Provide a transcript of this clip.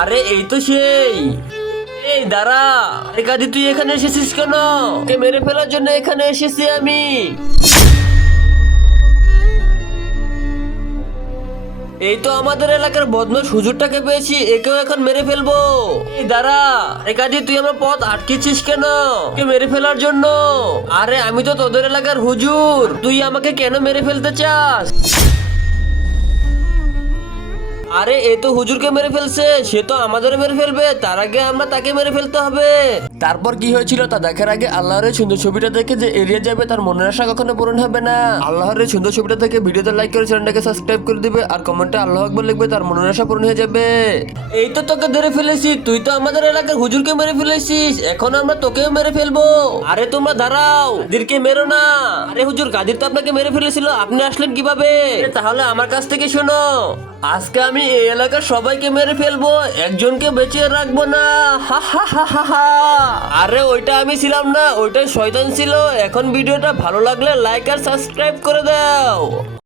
আরে এই তো সেই। এই দাঁড়া, আরে কাজী তুই এখানে এসেছিস কেন? কে মেরে ফেলার জন্য এখানে এসেছি আমি। এই তো আমাদের এলাকার বদমাশ হুজুরটাকে পেয়েছি, একেও এখন মেরে ফেলবো। এই দাঁড়া, আরে কাজী তুই আমার পথ আটকেছিস কেন? কে মেরে ফেলার জন্য? আরে আমি তো তোদের এলাকার হুজুর, তুই আমাকে কেন মেরে ফেলতে চাস? আরে এ তো হুজুরকে মেরে ফেলছে, সে তো আমাদের মেরে ফেলবে, তার আগে আমরা তাকে মেরে ফেলতে হবে। তারপর কি হয়েছিল তা দেখার আগে আল্লাহর এই সুন্দর ছবিটা দেখে যে এড়িয়ে যাবে তার মনের আশা কখনো পূরণ হবে না। আল্লাহর এই সুন্দর ছবিটা দেখে ভিডিওতে লাইক করে চ্যানেলটাকে সাবস্ক্রাইব করে দিবে আর কমেন্টে আল্লাহ আকবার লিখবে, তার মনের আশা পূরণ হয়ে যাবে। এই তো তোকে ধরে ফেলেছি, তুই তো আমাদের এলাকার হুজুরকে মেরে ফেলেছিস, এখন আমরা তোকেও মেরে ফেলবো। আরে তোমরা দাঁড়াও, কাদিরকে মেরো না। আরে হুজুর কাদির তো আপনাকে মেরে ফেলেছিল, আপনি আসলেন কিভাবে? তাহলে আমার কাছ থেকে শোনো, আজকে আমি এই এলাকার সবাইকে মেরে ফেলবো, একজনকে বেঁচে রাখবো না। হা হা হা হা হা। আরে ওইটা আমি ছিলাম না, ওইটা শয়তান ছিল। এখন ভিডিওটা ভালো লাগলে লাইক আর সাবস্ক্রাইব করে দাও।